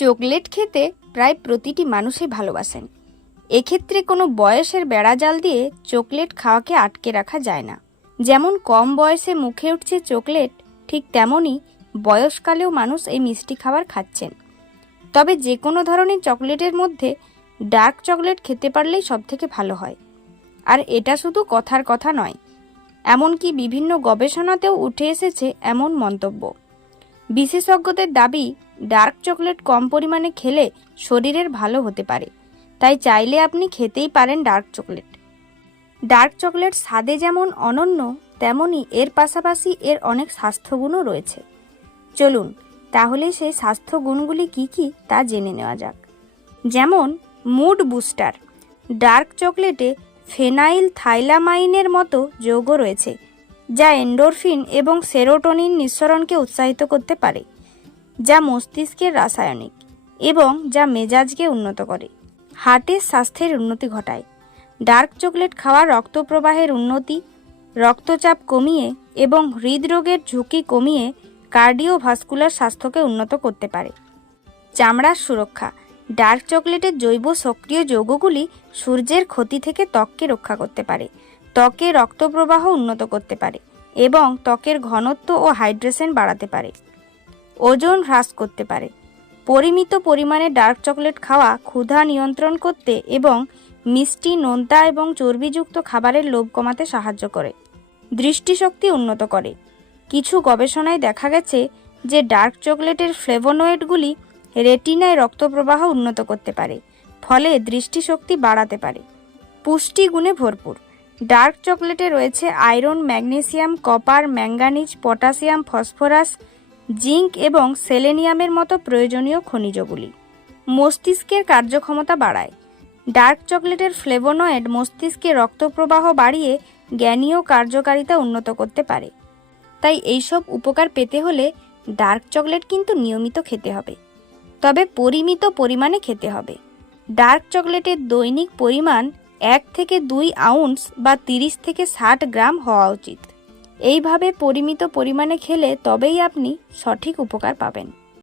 Chocolate খেতে প্রায় প্রতিটি মানুষই ভালোবাসেন। এক্ষেত্রে কোনো বয়সের বেড়াজাল দিয়ে চকলেট খাওয়াকে আটকে রাখা যায় না। যেমন কম বয়সে মুখে উঠছে চকলেট, ঠিক তেমনই বয়সকালেও মানুষ এই মিষ্টি খাবার খাচ্ছেন। তবে যে কোনো ধরনের চকলেটের মধ্যে ডার্ক চকলেট খেতে পারলেই সবথেকে ভালো হয়। আর এটা শুধু কথার কথা নয়, এমনকি বিভিন্ন গবেষণাতেও উঠে এসেছে এমন মন্তব্য। বিশেষজ্ঞদের দাবি, ডার্ক চকলেট কম পরিমাণে খেলে শরীরের ভালো হতে পারে, তাই চাইলে আপনি খেতেই পারেন ডার্ক চকলেট। ডার্ক চকলেট স্বাদে যেমন অনন্য, তেমনই এর পাশাপাশি এর অনেক স্বাস্থ্যগুণও রয়েছে। চলুন তাহলে সেই স্বাস্থ্য গুণগুলি কী কী তা জেনে নেওয়া যাক। যেমন মুড বুস্টার। ডার্ক চকলেটে ফেনাইল থাইলামাইনের মতো যৌগ রয়েছে, যা এন্ডোরফিন এবং সেরোটোনিন নিঃসরণকে উৎসাহিত করতে পারে, যা মস্তিষ্কের রাসায়নিক এবং যা মেজাজকে উন্নত করে। হার্টের স্বাস্থ্যের উন্নতি ঘটায়। ডার্ক চকলেট খাওয়া রক্ত প্রবাহের উন্নতি, রক্তচাপ কমিয়ে এবং হৃদরোগের ঝুঁকি কমিয়ে কার্ডিওভাস্কুলার স্বাস্থ্যকে উন্নত করতে পারে। চামড়ার সুরক্ষা। ডার্ক চকলেটের জৈব সক্রিয় যৌগগুলি সূর্যের ক্ষতি থেকে ত্বককে রক্ষা করতে পারে, ত্বকে রক্ত প্রবাহ উন্নত করতে পারে এবং ত্বকের ঘনত্ব ও হাইড্রেশন বাড়াতে পারে। ওজন হ্রাস করতে পারে। পরিমিত পরিমাণে ডার্ক চকলেট খাওয়া ক্ষুধা নিয়ন্ত্রণ করতে এবং মিষ্টি, নোনতা এবং চর্বিযুক্ত খাবারের লোভ কমাতে সাহায্য করে। দৃষ্টিশক্তি উন্নত করে। কিছু গবেষণায় দেখা গেছে যে ডার্ক চকলেটের ফ্লেভোনয়েডগুলি রেটিনায় রক্ত প্রবাহ উন্নত করতে পারে, ফলে দৃষ্টিশক্তি বাড়াতে পারে। পুষ্টিগুণে ভরপুর। ডার্ক চকলেটে রয়েছে iron, magnesium, copper, manganese, potassium, phosphorus, zinc এবং সেলেনিয়ামের মতো প্রয়োজনীয় খনিজগুলি। মস্তিষ্কের কার্যক্ষমতা বাড়ায়। ডার্ক চকলেটের ফ্লেভোনয়েড মস্তিষ্কে রক্ত প্রবাহ বাড়িয়ে জ্ঞানীয় কার্যকারিতা উন্নত করতে পারে। তাই এইসব উপকার পেতে হলে ডার্ক চকলেট কিন্তু নিয়মিত খেতে হবে, তবে পরিমিত পরিমাণে খেতে হবে। ডার্ক চকলেটের দৈনিক পরিমাণ 1 থেকে 2 আউন্স বা 30 থেকে 60 গ্রাম হওয়া উচিত। এইভাবে পরিমিত পরিমাণে খেলে তবেই আপনি সঠিক উপকার পাবেন।